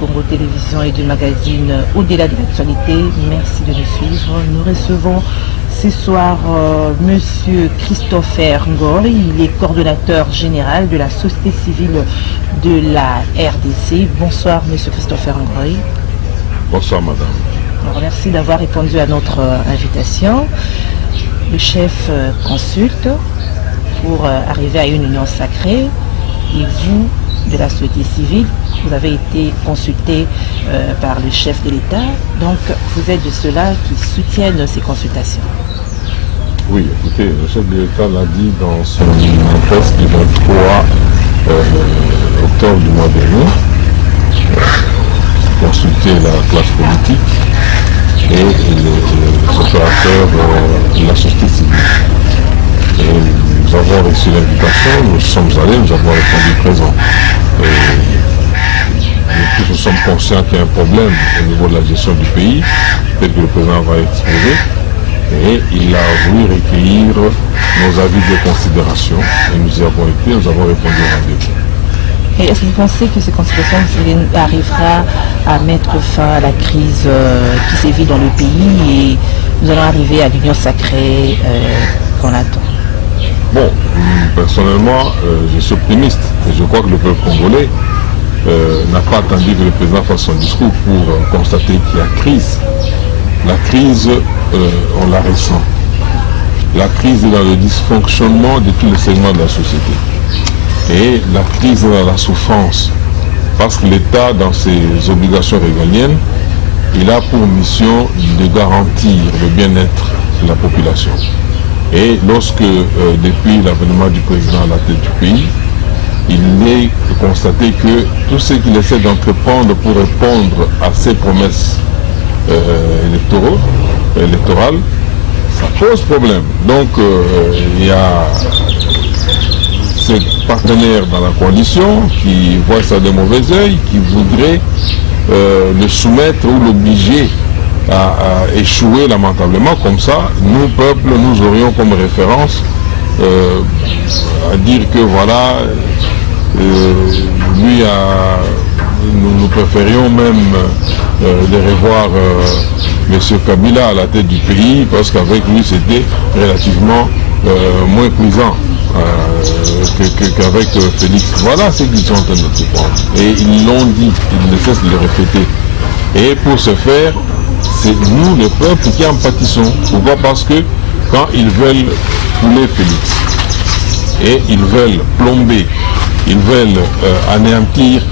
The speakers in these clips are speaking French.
Congo Télévision et du magazine Au-delà de l'actualité. Merci de nous suivre. Nous recevons ce soir Monsieur Christopher Ngoi. Il est coordonnateur général de la société civile de la RDC. Bonsoir Monsieur Christopher Ngoi. Bonsoir Madame. Alors, merci d'avoir répondu à notre invitation. Le chef consulte pour arriver à une union sacrée. Et vous, de la société civile, vous avez été consulté par le chef de l'État. Donc, vous êtes de ceux-là qui soutiennent ces consultations. Oui, écoutez, le chef de l'État l'a dit dans son presse du 23 octobre du mois dernier. Consulter la classe politique et les opérateurs de la société civile. Et nous avons reçu l'invitation, nous sommes allés, nous avons répondu présent. Nous tous sommes conscients qu'il y a un problème au niveau de la gestion du pays, tel que le président va exposer. Et il a voulu recueillir nos avis de considération. Et nous y avons été, nous avons répondu au rendez-vous. Et est-ce que vous pensez que ces consultations arrivera à mettre fin à la crise qui sévit dans le pays et nous allons arriver à l'union sacrée qu'on attend? Bon, personnellement, je suis optimiste et je crois que le peuple congolais n'a pas attendu que le président fasse son discours pour constater qu'il y a crise. La crise, on la ressent. La crise est dans le dysfonctionnement de tous les segments de la société. Et la crise est dans la souffrance. Parce que l'État, dans ses obligations régaliennes, il a pour mission de garantir le bien-être de la population. Et lorsque, depuis l'avènement du président à la tête du pays, il est constaté que tout ce qu'il essaie d'entreprendre pour répondre à ses promesses électorales, ça pose problème. Donc il y a ses partenaires dans la coalition qui voient ça de mauvais œil, qui voudraient le soumettre ou l'obliger à échouer lamentablement. Comme ça, nous, peuple, nous aurions comme référence à dire que voilà, nous préférions même de revoir M. Kabila à la tête du pays, parce qu'avec lui c'était relativement moins cuisant qu'avec Félix. Voilà ce qu'ils sont en train de se prendre. Et ils l'ont dit, ils ne cessent de le répéter. Et pour ce faire, c'est nous, le peuple, qui en pâtissons. Pourquoi? Parce que quand ils veulent couler Félix, et ils veulent plomber, ils veulent anéantir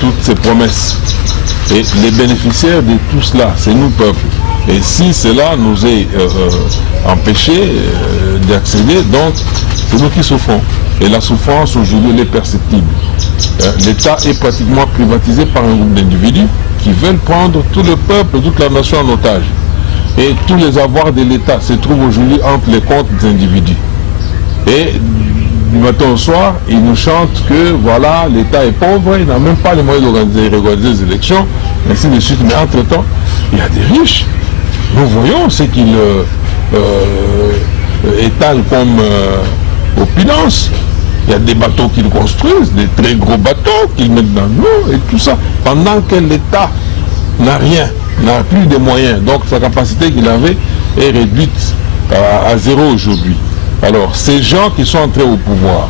toutes ces promesses. Et les bénéficiaires de tout cela, c'est nous, peuple. Et si cela nous est empêché d'accéder, donc c'est nous qui souffrons. Et la souffrance aujourd'hui, elle est perceptible. L'État est pratiquement privatisé par un groupe d'individus qui veulent prendre tout le peuple, toute la nation en otage. Et tous les avoirs de l'État se trouvent aujourd'hui entre les comptes des individus. Et du matin au soir, ils nous chantent que voilà, l'État est pauvre, il n'a même pas les moyens d'organiser des élections, ainsi de suite. Mais entre-temps, il y a des riches. Nous voyons ce qu'ils étalent comme opulence. Il y a des bateaux qu'ils construisent, des très gros bateaux qu'ils mettent dans l'eau et tout ça. Pendant que l'État n'a rien, n'a plus de moyens. Donc sa capacité qu'il avait est réduite à zéro aujourd'hui. Alors, ces gens qui sont entrés au pouvoir,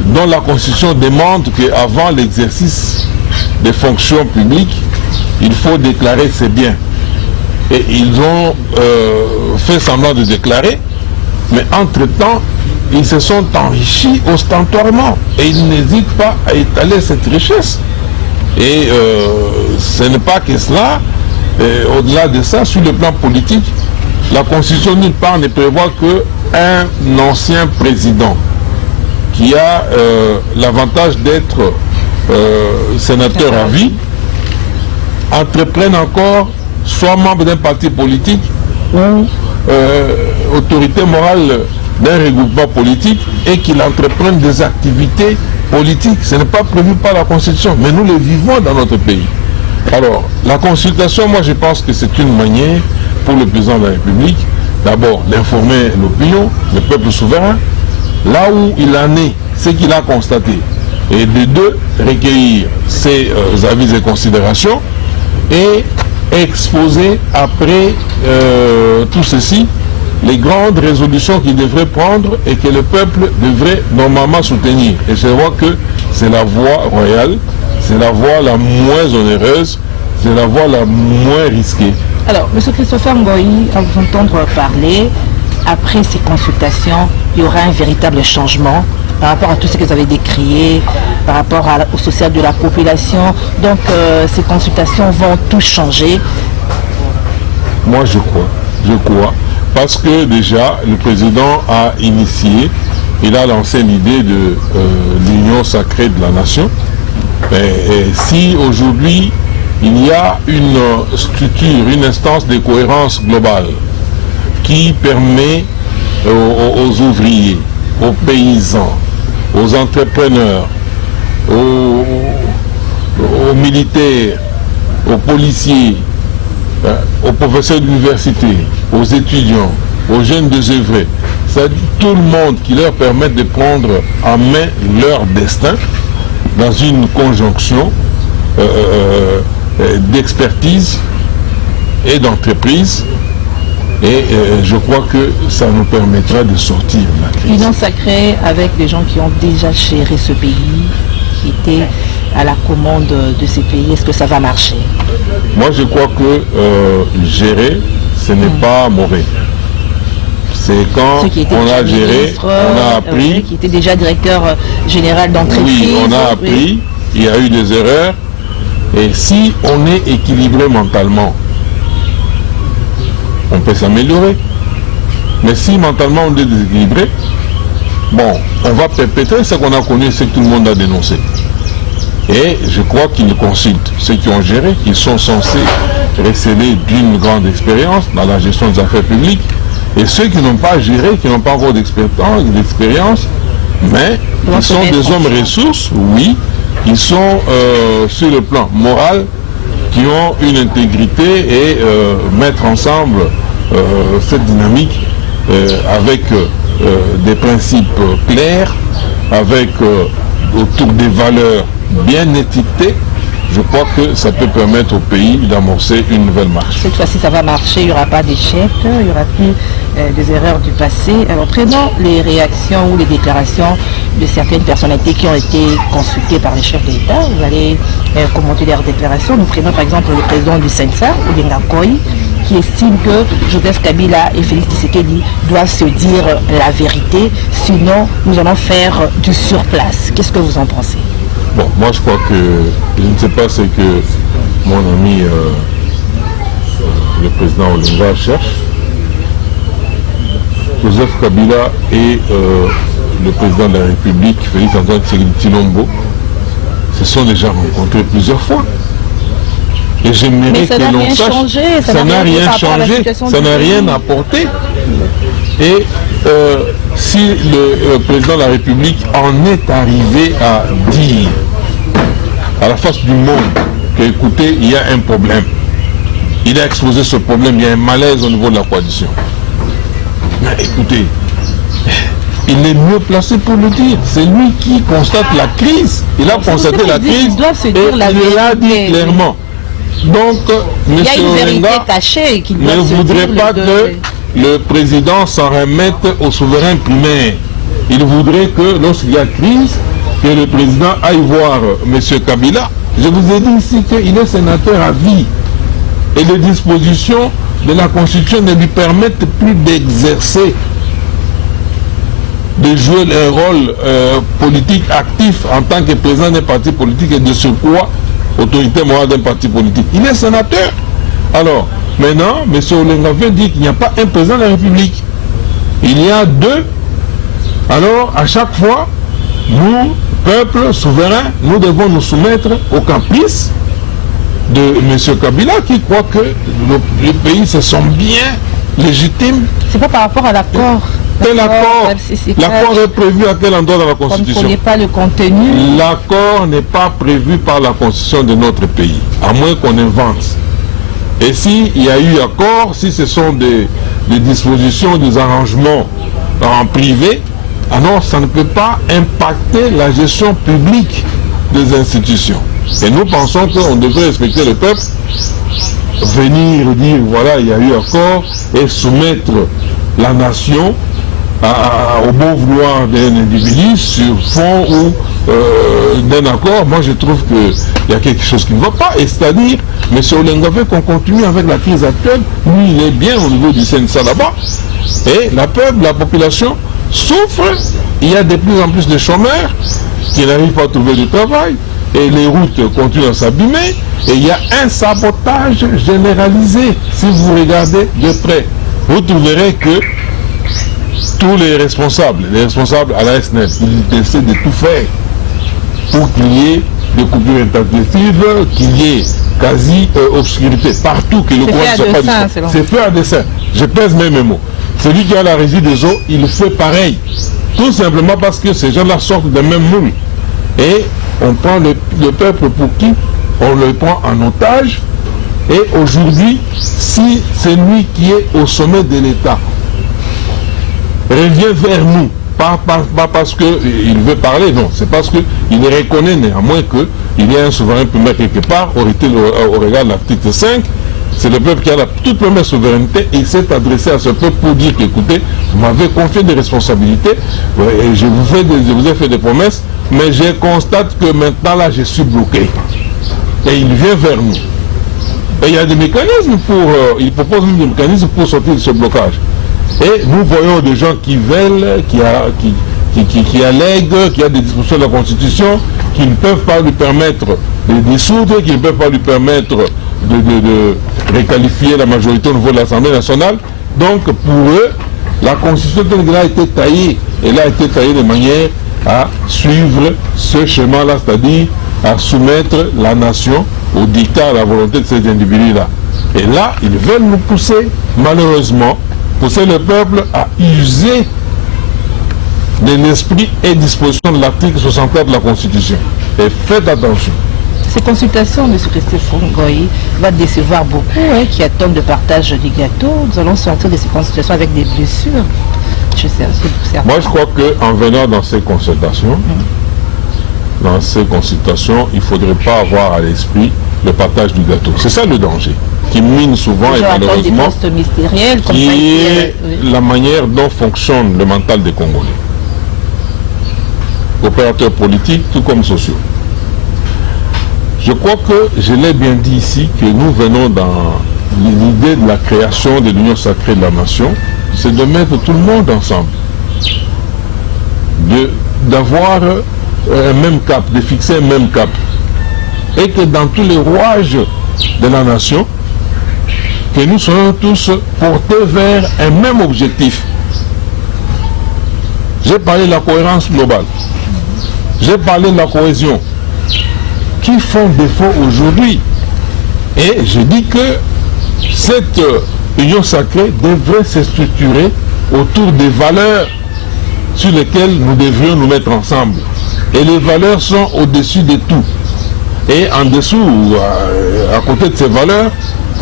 dont la Constitution demande qu'avant l'exercice des fonctions publiques, il faut déclarer ses biens. Et ils ont fait semblant de déclarer, mais entre-temps, ils se sont enrichis ostentoirement. Et ils n'hésitent pas à étaler cette richesse. Et ce n'est pas que cela. Au-delà de ça, sur le plan politique, la Constitution nulle part ne prévoit qu'un ancien président qui a l'avantage d'être sénateur à vie entreprenne encore soit membre d'un parti politique ou autorité morale d'un regroupement politique et qu'il entreprenne des activités politiques. Ce n'est pas prévu par la Constitution, mais nous les vivons dans notre pays. Alors, la consultation, moi je pense que c'est une manière pour le président de la République, d'abord d'informer l'opinion, le peuple souverain, là où il en est, ce qu'il a constaté. Et de deux, recueillir ces avis et considérations et exposer après tout ceci les grandes résolutions qu'il devrait prendre et que le peuple devrait normalement soutenir. Et je vois que c'est la voie royale, c'est la voie la moins onéreuse, c'est la voie la moins risquée. Alors, M. Christopher Ngoyi, à vous entendre parler, après ces consultations, il y aura un véritable changement par rapport à tout ce que vous avez décrié, par rapport au social de la population. Donc, ces consultations vont tout changer. Moi, je crois. Parce que déjà, le président a initié, il a lancé l'idée de l'union sacrée de la nation. Et si aujourd'hui, il y a une structure, une instance de cohérence globale qui permet aux ouvriers, aux paysans, aux entrepreneurs, aux militaires, aux policiers, aux professeurs d'université, aux étudiants, aux jeunes désœuvrés, c'est tout le monde qui leur permet de prendre en main leur destin dans une conjonction d'expertise et d'entreprise. Et je crois que ça nous permettra de sortir de la crise. Union sacrée avec des gens qui ont déjà géré ce pays, qui étaient à la commande de ces pays, est-ce que ça va marcher? Moi, je crois que gérer, ce n'est pas mauvais. C'est quand on a géré, on a appris. Qui était déjà directeur général d'entreprise. Oui, on a appris, il y a eu des erreurs. Et si on est équilibré mentalement, on peut s'améliorer. Mais si mentalement on est déséquilibré, bon, on va perpétrer ce qu'on a connu, ce que tout le monde a dénoncé. Et je crois qu'ils consultent ceux qui ont géré, qui sont censés receler d'une grande expérience dans la gestion des affaires publiques, et ceux qui n'ont pas géré, qui n'ont pas encore d'expérience, mais qui sont des hommes ressources, oui, qui sont sur le plan moral, qui ont une intégrité et mettre ensemble cette dynamique avec des principes clairs, avec autour des valeurs bien étiquetées. Je crois que ça peut permettre au pays d'amorcer une nouvelle marche. Cette fois-ci, ça va marcher, il n'y aura pas d'échec, il n'y aura plus des erreurs du passé. Alors, prenons les réactions ou les déclarations de certaines personnalités qui ont été consultées par les chefs de l'État. Vous allez commenter leurs déclarations. Nous prenons par exemple le président du CENSA, Olenga Ngoyi, qui estime que Joseph Kabila et Félix Tshisekedi doivent se dire la vérité, sinon nous allons faire du surplace. Qu'est-ce que vous en pensez? Bon, moi je crois que, je ne sais pas ce que mon ami le président Olenga cherche. Joseph Kabila et le président de la République, Félix Antoine Tshilombo, se sont déjà rencontrés plusieurs fois. Et j'aimerais que l'on sache, ça n'a rien changé, ça n'a rien apporté. Et si le président de la République en est arrivé à dire à la face du monde que, écoutez, il y a un problème, il a exposé ce problème, il y a un malaise au niveau de la coalition. Mais écoutez, il est mieux placé pour le dire. C'est lui qui constate la crise. Il a constaté la crise et il l'a dit clairement. Donc, M. Olenga ne voudrait pas que le président s'en remette au souverain primaire. Il voudrait que lorsqu'il y a crise, que le président aille voir M. Kabila. Je vous ai dit ici qu'il est sénateur à vie. Et les dispositions de la Constitution ne lui permettent plus d'exercer, de jouer un rôle politique actif en tant que président d'un parti politique et de surcroît autorité morale d'un parti politique. Il est sénateur. Alors, maintenant, M. Olenga veut dire qu'il n'y a pas un président de la République. Il y a deux. Alors, à chaque fois, nous, peuple souverain, nous devons nous soumettre aux caprices de M. Kabila qui croit que le pays se sent bien légitime. C'est pas par rapport à l'accord. Quel accord? L'accord est prévu à quel endroit dans la Constitution? On ne connaît pas le contenu. L'accord n'est pas prévu par la Constitution de notre pays, à moins qu'on invente. Et s'il y a eu accord, si ce sont des dispositions, des arrangements en privé, alors ça ne peut pas impacter la gestion publique des institutions. Et nous pensons qu'on devrait respecter le peuple, venir dire voilà, il y a eu accord, et soumettre la nation au bon vouloir d'un individu sur fond ou d'un accord. Moi je trouve qu'il y a quelque chose qui ne va pas, et c'est-à-dire, M. Olenga veut qu'on continue avec la crise actuelle. Lui il est bien au niveau du CNSA là-bas, et la population souffre. Il y a de plus en plus de chômeurs qui n'arrivent pas à trouver du travail, et les routes continuent à s'abîmer, et il y a un sabotage généralisé. Si vous regardez de près, vous trouverez que tous les responsables à la SNEL, ils essaient de tout faire pour qu'il y ait des coupures intempestives, qu'il y ait quasi obscurité partout, que le courant ne soit pas disponible. C'est fait à dessein. Je pèse même mes mots. Celui qui a la régie des eaux, il fait pareil. Tout simplement parce que ces gens-là sortent d'un même moule. Et on prend le peuple pour qui on le prend en otage. Et aujourd'hui, si c'est lui qui est au sommet de l'État revient vers nous, pas parce qu'il veut parler, non, c'est parce qu'il reconnaît néanmoins qu'il y a un souverain primaire quelque part, au regard de l'article 5, c'est le peuple qui a la toute première souveraineté, et il s'est adressé à ce peuple pour dire qu'écoutez, vous m'avez confié des responsabilités, et je vous ai fait des promesses, mais je constate que maintenant là je suis bloqué. Et il vient vers nous. Et il y a des mécanismes il propose des mécanismes pour sortir de ce blocage. Et nous voyons des gens qui veulent, qui allèguent qu'il y a des dispositions de la Constitution qui ne peuvent pas lui permettre de dissoudre, qui ne peuvent pas lui permettre de requalifier la majorité au niveau de l'Assemblée nationale. Donc pour eux, la Constitution telle qu'elle a été taillée, elle a été taillée de manière à suivre ce schéma-là, c'est-à-dire à soumettre la nation au dictat, à la volonté de ces individus-là. Et là, ils veulent nous pousser, malheureusement, pousser le peuple à user de l'esprit et disposition de l'article 64 de la Constitution. Et faites attention. Ces consultations, M. Christophe Ngoyi, va décevoir beaucoup, qui attendent le partage du gâteau. Nous allons sortir de ces consultations avec des blessures. Moi, je crois qu'en venant dans ces consultations, il ne faudrait pas avoir à l'esprit le partage du gâteau. C'est ça le danger, qui mine souvent et malheureusement, qui est la manière dont fonctionne le mental des Congolais. Opérateurs politiques, tout comme sociaux. Je crois que, je l'ai bien dit ici, que nous venons dans l'idée de la création de l'Union sacrée de la nation, c'est de mettre tout le monde ensemble, d'avoir un même cap, de fixer un même cap, et que dans tous les rouages de la nation, que nous soyons tous portés vers un même objectif. J'ai parlé de la cohérence globale, j'ai parlé de la cohésion, qui font défaut aujourd'hui. Et je dis que cette union sacrée devrait se structurer autour des valeurs sur lesquelles nous devrions nous mettre ensemble. Et les valeurs sont au-dessus de tout. Et en dessous, à côté de ces valeurs,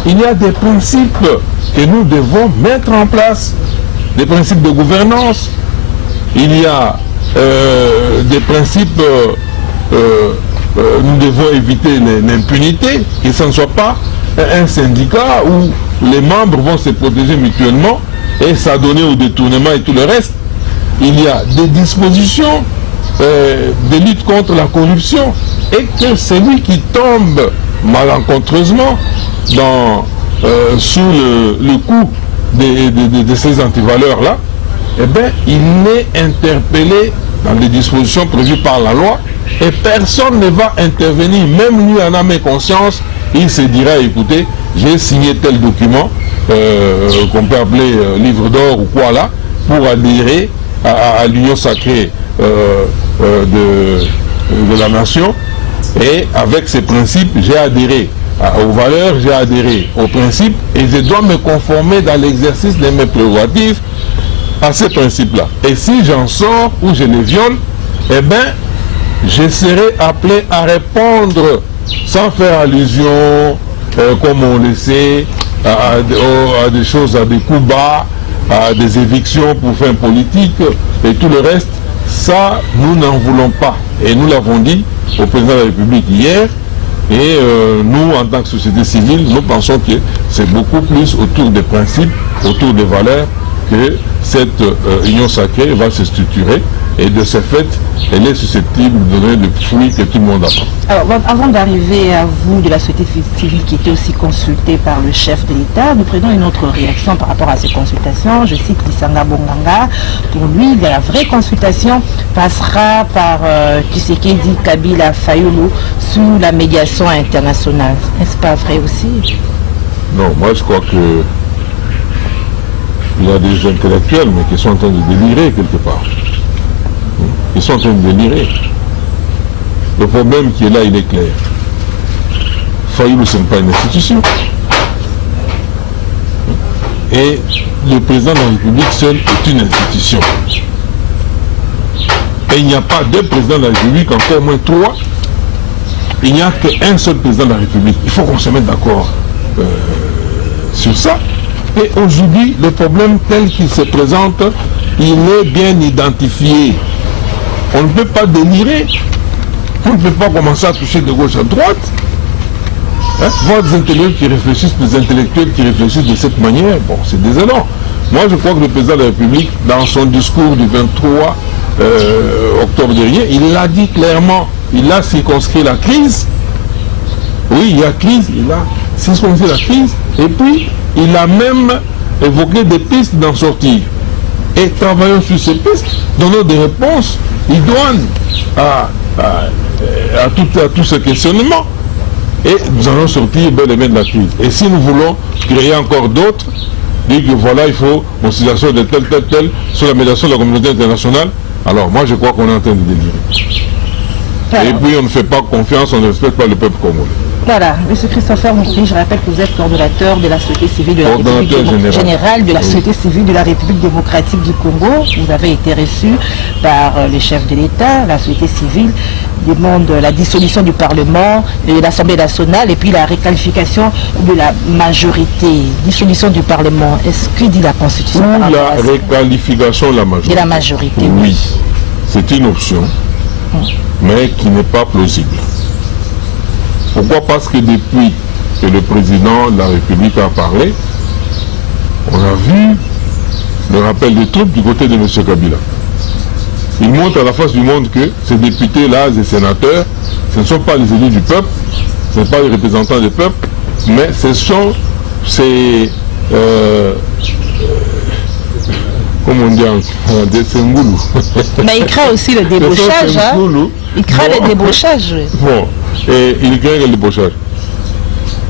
il y a des principes que nous devons mettre en place. Des principes de gouvernance. Il y a des principes... nous devons éviter l'impunité, que ce ne soit pas un syndicat où les membres vont se protéger mutuellement et s'adonner au détournement et tout le reste. Il y a des dispositions de lutte contre la corruption, et que celui qui tombe malencontreusement sous le coup de ces antivaleurs-là, eh bien, il est interpellé dans les dispositions prévues par la loi, et personne ne va intervenir, même lui en âme et conscience. Il se dira, écoutez, j'ai signé tel document, qu'on peut appeler livre d'or ou quoi là, pour adhérer à l'union sacrée de la nation, et avec ces principes, j'ai adhéré aux valeurs, j'ai adhéré aux principes, et je dois me conformer dans l'exercice de mes prérogatives à ces principes-là. Et si j'en sors ou je les viole, eh bien, je serai appelé à répondre sans faire allusion, comme on le sait, à des choses, à des coups bas, à des évictions pour fin politique et tout le reste. Ça, nous n'en voulons pas. Et nous l'avons dit, au président de la République hier. Et nous, en tant que société civile, nous pensons que c'est beaucoup plus autour des principes, autour des valeurs, que cette union sacrée va se structurer. Et de ce fait, elle est susceptible de donner le fruit que tout le monde attend. Alors, avant d'arriver à vous de la société civile qui était aussi consultée par le chef de l'État, nous prenons une autre réaction par rapport à ces consultations. Je cite Lisanga Bonganga. Pour lui, la vraie consultation passera par Tshisekedi, Kabila, Fayulu sous la médiation internationale. N'est-ce pas vrai aussi? Non, moi je crois que il y a des intellectuels mais qui sont en train de délirer quelque part. Ils sont en train de délirer. Le problème qui est là, il est clair. Fayulu, ce n'est pas une institution. Et le président de la République seul est une institution. Et il n'y a pas deux présidents de la République, encore moins trois. Il n'y a qu'un seul président de la République. Il faut qu'on se mette d'accord sur ça. Et aujourd'hui, le problème tel qu'il se présente, il est bien identifié. On ne peut pas délirer. On ne peut pas commencer à toucher de gauche à droite. Voir des intellectuels qui réfléchissent, des intellectuels qui réfléchissent de cette manière, bon, c'est désolant. Moi, je crois que le président de la République, dans son discours du 23 octobre dernier, il l'a dit clairement. Il a circonscrit la crise. Oui, il y a crise, il a circonscrit la crise. Et puis, il a même évoqué des pistes d'en sortir. Et travaillons sur ces pistes, donnons des réponses idoines à tous ces questionnements. Et nous allons sortir bel et bien de la crise. Et si nous voulons créer encore d'autres, dire que voilà, il faut une situation de telle, sous la médiation de la communauté internationale, alors moi je crois qu'on est en train de délirer. Et puis on ne fait pas confiance, on ne respecte pas le peuple congolais. Voilà, M. Christopher Moukri, je rappelle que vous êtes coordonnateur de la Société civile de la République générale de la Société civile de la République démocratique du Congo. Vous avez été reçu par les chefs de l'État. La société civile demande la dissolution du Parlement et de l'Assemblée nationale et puis la réqualification de la majorité. Dissolution du Parlement, est-ce que dit la Constitution? Ou la réqualification de la majorité. De la majorité. Oui, c'est une option, mais qui n'est pas plausible. Pourquoi? Parce que depuis que le président de la République a parlé, on a vu le rappel des troupes du côté de M. Kabila. Il montre à la face du monde que ces députés-là, ces sénateurs, ce ne sont pas les élus du peuple, ce ne sont pas les représentants du peuple, mais ce sont ces... comment on dit des Sengoulou. Mais il craint aussi le débauchage. Il craint le débauchage. Bon. Et il craint le débauchage.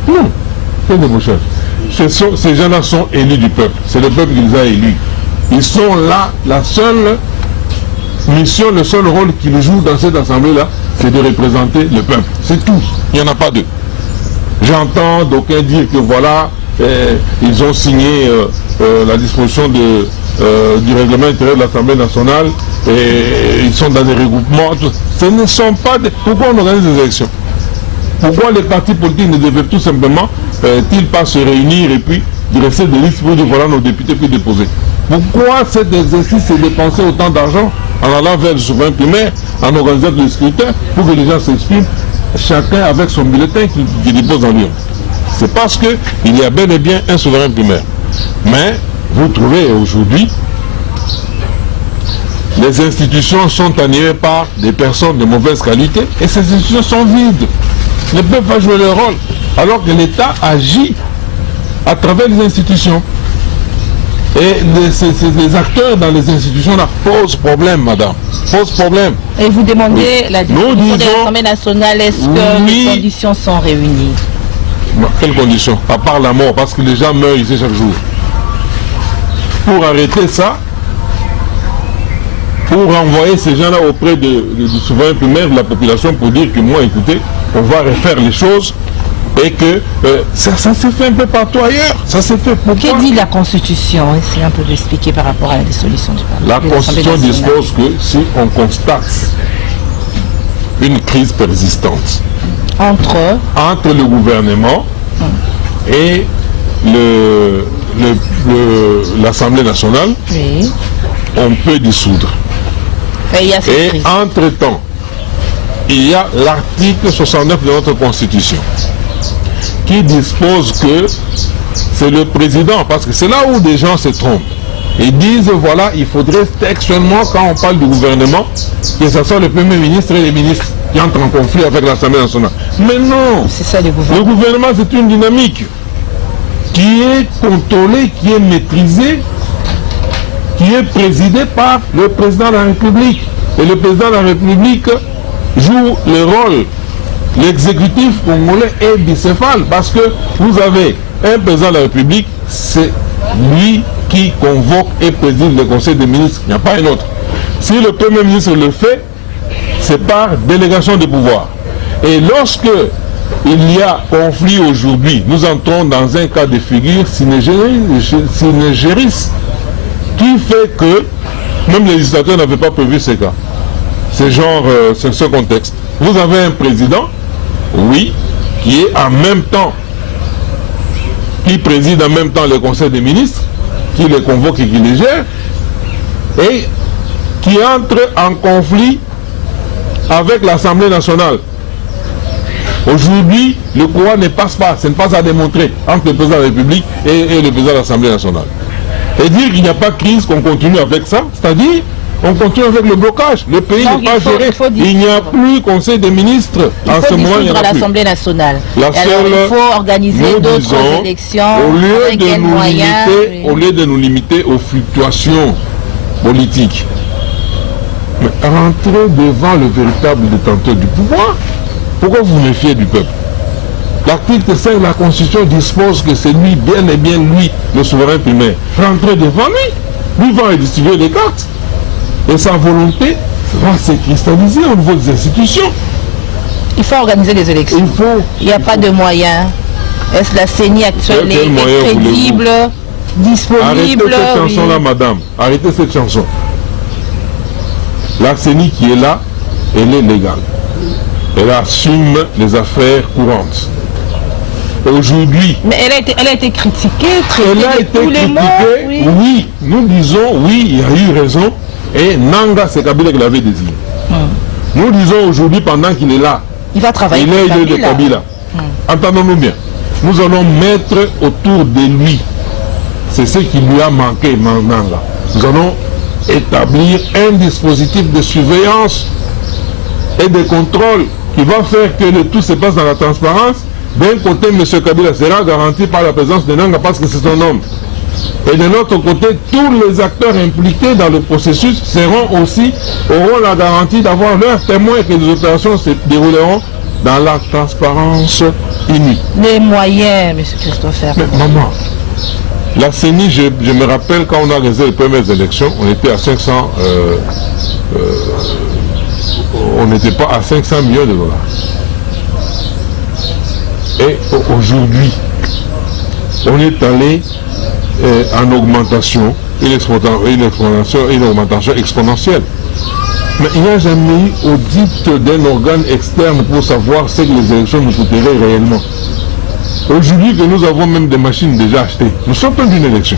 Non, quel débauchage. Ces gens-là sont élus du peuple. C'est le peuple qui les a élus. Ils sont là, la seule mission, le seul rôle qu'ils jouent dans cette assemblée-là, c'est de représenter le peuple. C'est tout. Il n'y en a pas deux. J'entends d'aucuns dire que voilà, ils ont signé la disposition du règlement intérieur de l'Assemblée nationale et ils sont dans des regroupements. Ce ne sont pas des... Pourquoi on organise des élections? Pourquoi les partis politiques ne devaient tout simplement pas se réunir et puis dresser des listes pour dire voilà nos députés puis déposer? Pourquoi cet exercice c'est dépenser autant d'argent en allant vers le souverain primaire, en organisant le scrutin pour que les gens s'expriment, chacun avec son bulletin qui dépose en l'urne? C'est parce qu'il y a bel et bien un souverain primaire. Mais vous trouvez aujourd'hui, les institutions sont animées par des personnes de mauvaise qualité et ces institutions sont vides. Ne peuvent pas jouer leur rôle. Alors que l'État agit à travers les institutions. Et les acteurs dans les institutions-là posent problème, madame. Posent problème. Et vous demandez la dissolution de l'Assemblée nationale, est-ce que les conditions sont réunies? Quelles conditions? À part la mort, parce que les gens meurent ici chaque jour. Pour arrêter ça, pour renvoyer ces gens-là auprès du souverain primaire de la population pour dire que moi, écoutez, on va refaire les choses et que ça s'est fait un peu partout ailleurs. Ça s'est fait. Pourquoi? Que dit la Constitution? Essayez un peu d'expliquer par rapport à la dissolution du Parlement. La Constitution dispose que si on constate une crise persistante entre le gouvernement et l'Assemblée nationale, oui, on peut dissoudre. Et entre-temps, il y a l'article 69 de notre Constitution qui dispose que c'est le président, parce que c'est là où des gens se trompent. Ils disent, voilà, il faudrait textuellement, quand on parle du gouvernement, que ce soit le Premier ministre et les ministres qui entrent en conflit avec l'Assemblée nationale. Mais non, c'est ça le gouvernement. Le gouvernement, c'est une dynamique qui est contrôlée, qui est maîtrisée, qui est présidée par le président de la République. Et le président de la République joue le rôle. L'exécutif congolais est bicéphale parce que vous avez un président de la République, c'est lui qui convoque et préside le Conseil des ministres. Il n'y a pas un autre. Si le Premier ministre le fait, c'est par délégation de pouvoir. Et lorsque il y a conflit aujourd'hui, nous entrons dans un cas de figure synergéris qui fait que même les législateurs n'avaient pas prévu ces cas. C'est genre, c'est ce contexte. Vous avez un président, oui, qui est en même temps, qui préside en même temps le Conseil des ministres, qui les convoque et qui les gère, et qui entre en conflit avec l'Assemblée nationale. Aujourd'hui, le courant ne passe pas, ce n'est pas à démontrer entre le président de la République et le président de l'Assemblée nationale. Et dire qu'il n'y a pas de crise, qu'on continue avec ça, c'est-à-dire on continue avec le blocage. Le pays n'est pas géré. Il n'y a plus Conseil des ministres. En ce moment, il y a l'Assemblée nationale. La seule, alors, il faut organiser d'autres élections. Au lieu de nous limiter aux fluctuations politiques, mais rentrez devant le véritable détenteur du pouvoir. Pourquoi vous vous méfiez du peuple? L'article 5 de la Constitution dispose que c'est lui, bien et bien lui, le souverain primaire. Rentrez devant lui. Lui va redistribuer les cartes. Et sa volonté va se cristalliser au niveau des institutions. Il faut organiser des élections. Il n'y a pas de moyens. Est-ce la CENI actuelle est crédible, disponible? Arrêtez cette chanson-là, madame. Arrêtez cette chanson. La CENI qui est là, elle est légale. Elle assume les affaires courantes. Aujourd'hui... Mais elle a été critiquée, elle a été critiquée, oui. Nous disons, oui, il y a eu raison. Et Nanga, c'est Kabila qui l'avait désigné. Nous disons aujourd'hui, pendant qu'il est là, il va travailler il est de Kabila. Entendons-nous bien. Nous allons mettre autour de lui, c'est ce qui lui a manqué, Nanga. Nous allons établir un dispositif de surveillance et de contrôle qui va faire que le tout se passe dans la transparence. D'un côté, M. Kabila sera garanti par la présence de Nanga parce que c'est un homme. Et de l'autre côté, tous les acteurs impliqués dans le processus auront la garantie d'avoir leurs témoins et que les opérations se dérouleront dans la transparence unie. Les moyens, M. Christopher. Mais maman, la CENI, je me rappelle quand on a réalisé les premières élections, on était à 500... on n'était pas à 500 millions de dollars. Et aujourd'hui, on est allé en augmentation, une augmentation exponentielle. Mais il n'y a jamais eu audit d'un organe externe pour savoir ce que les élections nous coûteraient réellement. Aujourd'hui que nous avons même des machines déjà achetées, nous sortons d'une élection.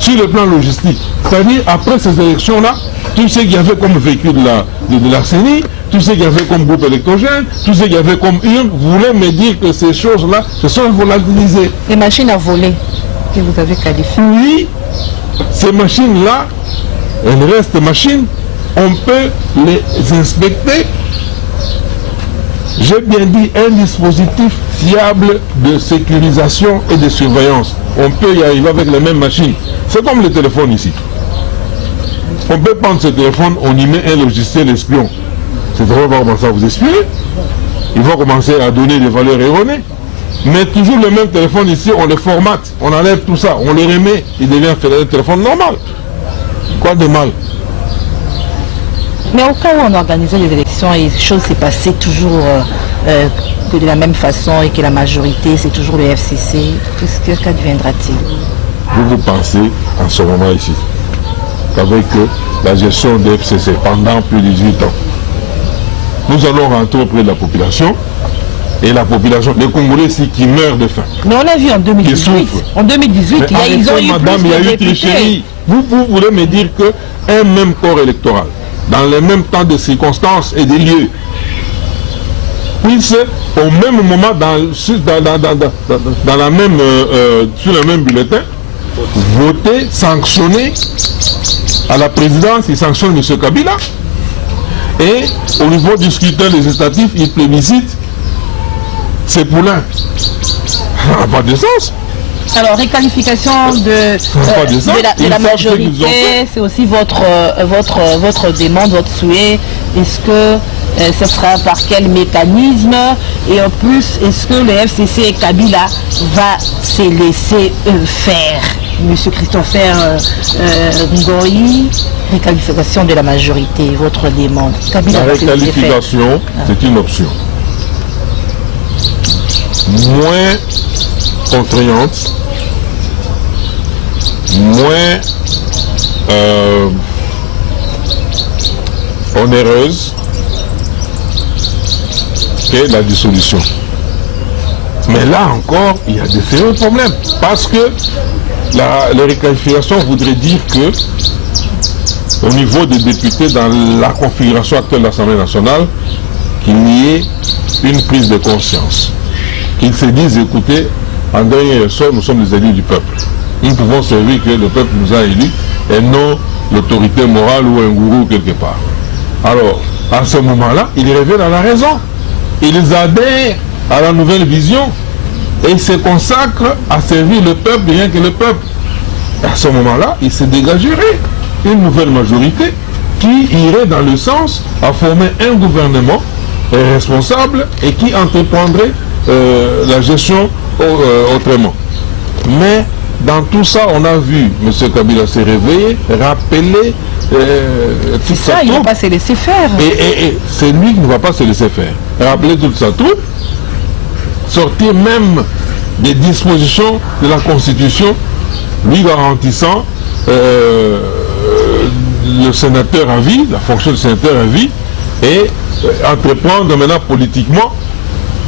Sur le plan logistique, c'est-à-dire après ces élections-là, tout ce qu'il y avait comme véhicule de la CENI, tout ce qu'il y avait comme groupe électrogène, tout ce qu'il y avait comme urne, vous voulez me dire que ces choses-là se sont volatilisées. Les machines à voler que vous avez qualifiées. Oui, ces machines-là, elles restent machines, on peut les inspecter. J'ai bien dit un dispositif fiable de sécurisation et de surveillance. On peut y arriver avec les mêmes machines. C'est comme le téléphone ici. On peut prendre ce téléphone, on y met un logiciel espion. Ce téléphone va commencer à vous espionner. Il va commencer à donner des valeurs erronées. Mais toujours le même téléphone ici, on le formate, on enlève tout ça, on le remet, il devient un téléphone normal. Quoi de mal? Mais au cas où on organisait les élections et les choses s'est passées toujours que de la même façon et que la majorité c'est toujours le FCC, qu'adviendra-t-il? Vous pensez en ce moment ici qu'avec la gestion des FCC pendant plus de 18 ans, nous allons rentrer auprès de la population et la population, les Congolais ici qui meurent de faim. Mais on a vu en 2018, ils ont eu madame, plus de tricherie. Vous voulez me dire qu'un même corps électoral, dans les mêmes temps de circonstances et des lieux, puissent au même moment, sur le même bulletin, voter, sanctionner à la présidence, ils sanctionnent M. Kabila. Et au niveau du scrutin législatif, ils plébiscitent ces poulains. Ça n'a pas de sens. Alors, réqualification de la majorité, c'est aussi votre demande, votre souhait. Est-ce que ce sera par quel mécanisme? Et en plus, est-ce que le FCC et Kabila va se laisser faire? Monsieur Christopher Ngoyi, réqualification de la majorité, votre demande. Kabila la réqualification, c'est une option. Moins contraignante, moins onéreuse que la dissolution. Mais là encore, il y a de sérieux problèmes. Parce que la réqualification voudrait dire que au niveau des députés, dans la configuration actuelle de l'Assemblée nationale, qu'il y ait une prise de conscience. Qu'ils se disent, écoutez, en dernier ressort, nous sommes les élus du peuple. Nous ne pouvons servir que le peuple nous a élus et non l'autorité morale ou un gourou quelque part. Alors, à ce moment-là, ils reviennent à la raison. Ils adhèrent à la nouvelle vision et se consacrent à servir le peuple, rien que le peuple. À ce moment-là, il se dégagerait une nouvelle majorité qui irait dans le sens à former un gouvernement responsable et qui entreprendrait la gestion autrement. Mais dans tout ça, on a vu M. Kabila se réveiller, rappeler tout ça, il ne va pas se laisser faire. Et c'est lui qui ne va pas se laisser faire. Rappeler toute sa troupe, sortir même des dispositions de la Constitution, lui garantissant le sénateur à vie, la fonction de sénateur à vie, et entreprendre maintenant politiquement.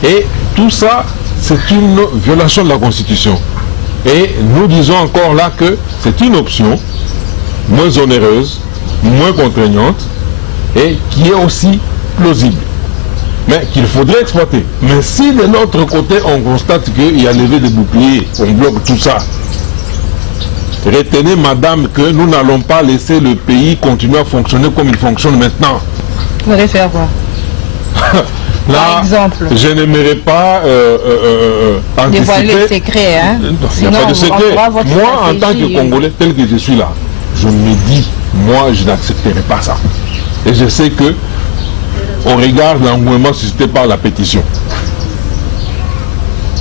Et tout ça, c'est une violation de la Constitution. Et nous disons encore là que c'est une option moins onéreuse, moins contraignante, et qui est aussi plausible, mais qu'il faudrait exploiter. Mais si de l'autre côté, on constate qu'il y a levé des boucliers, on bloque tout ça, retenez, madame, que nous n'allons pas laisser le pays continuer à fonctionner comme il fonctionne maintenant. Vous allez faire quoi? Là, par exemple, je n'aimerais pas dévoiler le secret. Hein? Il n'y a pas de secret. Moi, en tant que Congolais, tel que je suis là, je me dis, moi, je n'accepterai pas ça. Et je sais que, on regarde l'engouement suscité par la pétition.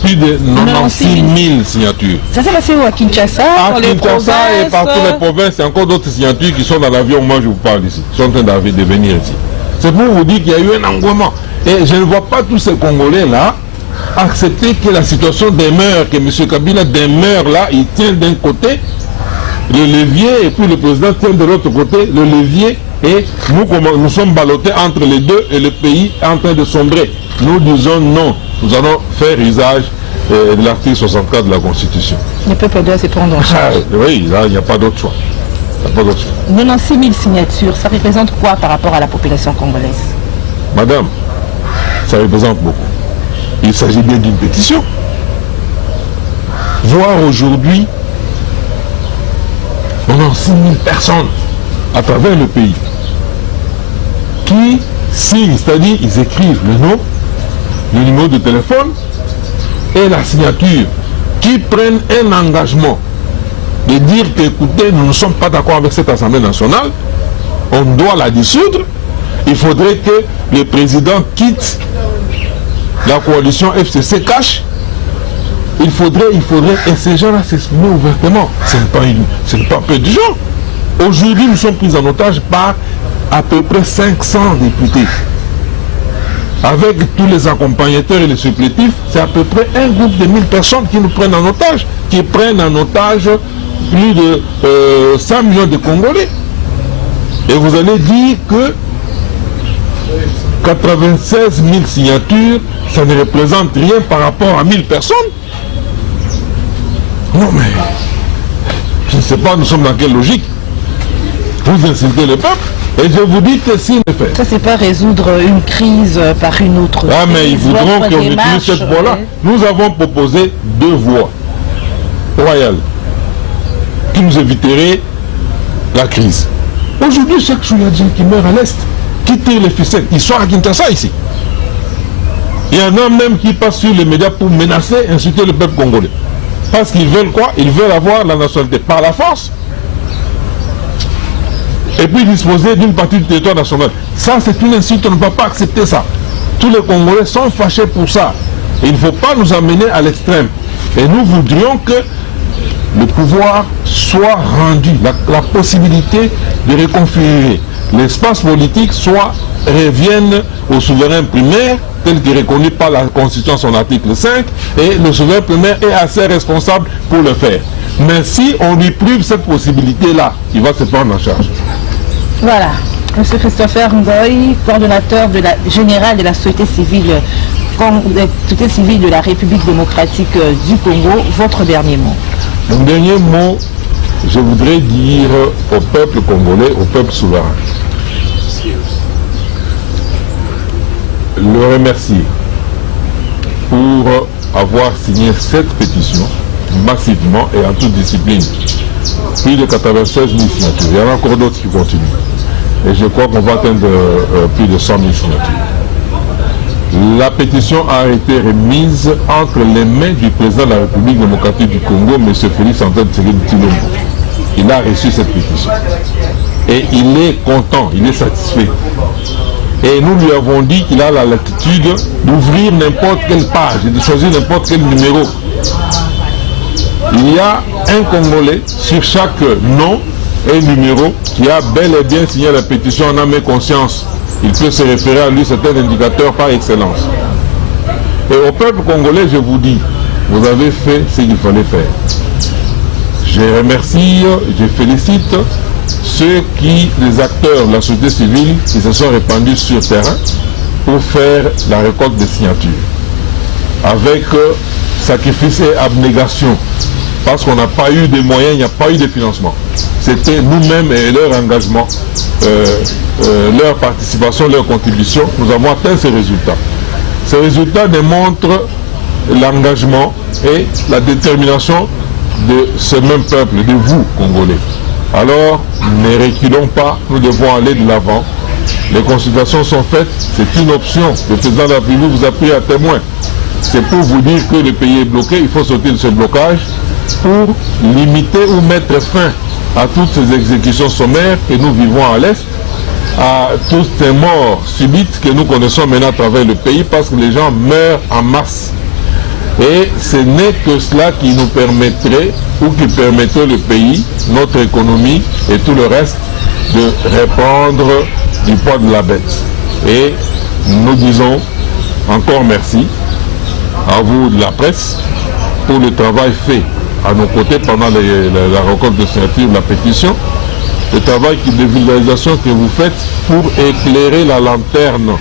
Plus de 96 000 signatures. Ça s'est passé où? À Kinshasa? À Kinshasa et partout les provinces, il y a encore d'autres signatures qui sont dans l'avion. Moi, je vous parle ici. Ils sont en train de venir ici. C'est pour vous dire qu'il y a eu un engouement. Et je ne vois pas tous ces Congolais-là accepter que la situation demeure, que M. Kabila demeure là, il tient d'un côté le levier et puis le président tient de l'autre côté le levier et nous sommes ballottés entre les deux et le pays est en train de sombrer. Nous disons non, nous allons faire usage de l'article 64 de la Constitution. Le peuple doit se prendre en charge. Oui, là, il n'y a pas d'autre choix. 96 000 signatures, ça représente quoi par rapport à la population congolaise? Madame, ça représente beaucoup. Il s'agit bien d'une pétition. Voir aujourd'hui 96 000 personnes à travers le pays qui signent, c'est-à-dire ils écrivent le nom, le numéro de téléphone et la signature, qui prennent un engagement de dire que, écoutez, nous ne sommes pas d'accord avec cette Assemblée nationale, on doit la dissoudre, il faudrait que le président quitte la coalition FCC cache, il faudrait, et ces gens-là s'exprimer ouvertement. Ce n'est pas un peu du genre. Aujourd'hui, nous sommes pris en otage par à peu près 500 députés. Avec tous les accompagnateurs et les supplétifs, c'est à peu près un groupe de 1000 personnes qui nous prennent en otage, qui prennent en otage plus de 100 millions de Congolais. Et vous allez dire que 96 000 signatures, ça ne représente rien par rapport à 1000 personnes. Non mais, je ne sais pas, nous sommes dans quelle logique? Vous insultez le peuple? Et je vous dis que s'il le fait... Ça, c'est pas résoudre une crise par une autre. Ah, mais ils voudront qu'on utilise cette voie-là. Ouais. Nous avons proposé 2 voies royales qui nous éviteraient la crise. Aujourd'hui, chaque Chouyadien qui meurt à l'Est, qui tire les ficelles, ils sont à Kinshasa ici. Il y en a même qui passent sur les médias pour menacer, insulter le peuple congolais. Parce qu'ils veulent quoi? Ils veulent avoir la nationalité par la force. Et puis disposer d'une partie du territoire national. Ça, c'est une insulte, on ne peut pas accepter ça. Tous les Congolais sont fâchés pour ça. Et il ne faut pas nous amener à l'extrême. Et nous voudrions que le pouvoir soit rendu, la possibilité de reconfigurer l'espace politique revienne au souverain primaire, tel qu'il est reconnu par la Constitution, son article 5, et le souverain primaire est assez responsable pour le faire. Mais si on lui prive cette possibilité-là, il va se prendre en charge. Voilà. Monsieur Christopher Ngoy, coordonnateur général de la société civile de la République démocratique du Congo, votre dernier mot. Mon dernier mot, je voudrais dire au peuple congolais, au peuple souverain, le remercier pour avoir signé cette pétition massivement et en toute discipline. Plus de 96 000 signatures. Il y en a encore d'autres qui continuent. Et je crois qu'on va atteindre plus de 100 000 signatures. La pétition a été remise entre les mains du président de la République démocratique du Congo, M. Félix Antoine Tshisekedi Tshilombo. Il a reçu cette pétition. Et il est content, il est satisfait. Et nous lui avons dit qu'il a la latitude d'ouvrir n'importe quelle page et de choisir n'importe quel numéro. Il y a un Congolais sur chaque nom et numéro qui a bel et bien signé la pétition en âme et conscience. Il peut se référer à lui, c'est un indicateur par excellence. Et au peuple congolais, je vous dis, vous avez fait ce qu'il fallait faire. Je remercie, je félicite les acteurs de la société civile qui se sont répandus sur le terrain pour faire la récolte des signatures. Avec sacrifice et abnégation. Parce qu'on n'a pas eu de moyens, il n'y a pas eu de financement. C'était nous-mêmes et leur engagement, leur participation, leur contribution. Nous avons atteint ces résultats. Ces résultats démontrent l'engagement et la détermination de ce même peuple, de vous, Congolais. Alors, ne reculons pas, nous devons aller de l'avant. Les consultations sont faites, c'est une option. Le président de la République vous a pris à témoin. C'est pour vous dire que le pays est bloqué, il faut sortir de ce blocage pour limiter ou mettre fin à toutes ces exécutions sommaires que nous vivons à l'Est, à toutes ces morts subites que nous connaissons maintenant à travers le pays parce que les gens meurent en masse. Et ce n'est que cela qui nous permettrait ou qui permettrait le pays, notre économie et tout le reste de répandre du poids de la bête. Et nous disons encore merci à vous de la presse pour le travail fait à nos côtés pendant la récolte de signatures de la pétition, le travail de vulgarisation que vous faites pour éclairer la lanterne,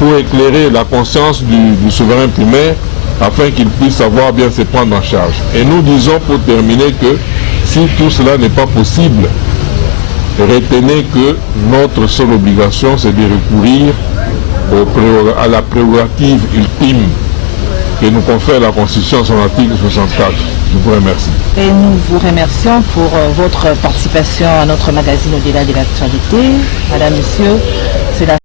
pour éclairer la conscience du souverain primaire afin qu'il puisse savoir bien se prendre en charge. Et nous disons pour terminer que si tout cela n'est pas possible, retenez que notre seule obligation c'est de recourir à la prérogative ultime que nous confère la Constitution, son article 64. Je vous remercie. Et nous vous remercions pour votre participation à notre magazine Au-delà de l'actualité. Madame, Monsieur, c'est la